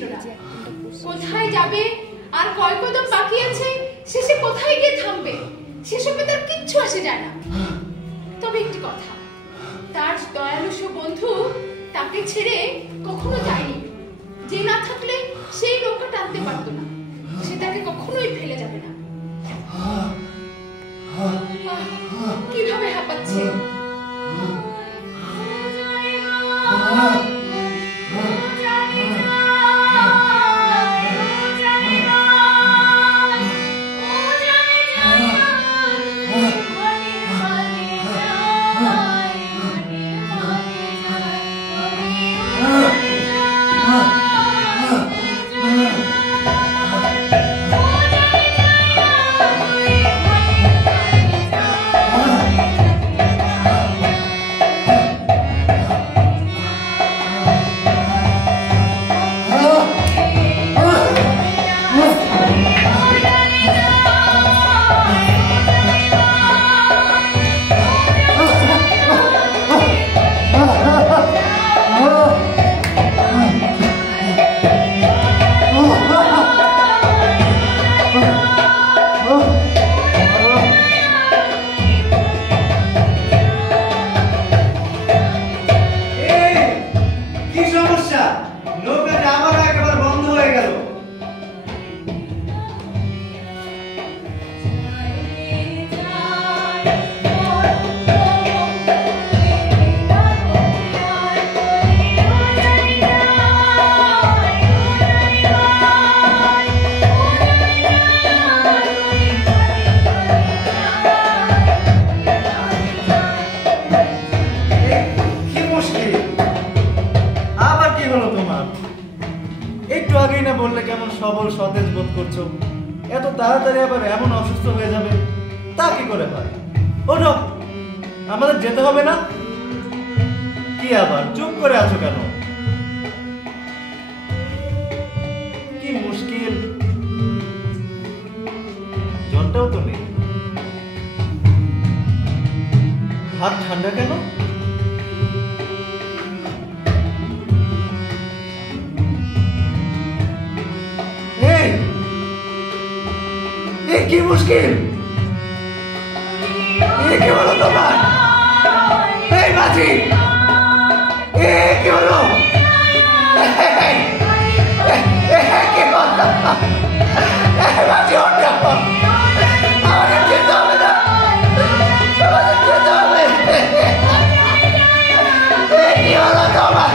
ছিল না। কোথায় যাবে আর কয় কদম বাকি আছে, শেষে কোথায় গিয়ে থামবে সেসবে তার কিচ্ছু আসে যায় না। তবে একটি কথা, তার দয়ালু বন্ধু তাকে ছেড়ে কখনো যায়নি। যে না থাকলে সেই নৌকা টানতে পারত না, সে তাকে কখনোই ফেলে যাবে না। কিভাবে হাঁপাচ্ছে! বললে কেমন সবল সতেজ বোধ করছো, এত তাড়াতাড়ি আবার এমন অসুস্থ হয়ে যাবে তা কি করে হয়? ওঠো, আমাদের যেতে হবে না? কি আবার চুপ করে আছো কেন? কি মুশকিল, জ্বরটাও তো নেই, হাত ঠান্ডা কেন? কি মুশকিল, কি বলো তোমার? এই বাজি, কি বলো? কি বলো? বাজি ওঠো, আমাদের যেতে হবে না, আমাদের যেতে হবে। কি বলো তোমার?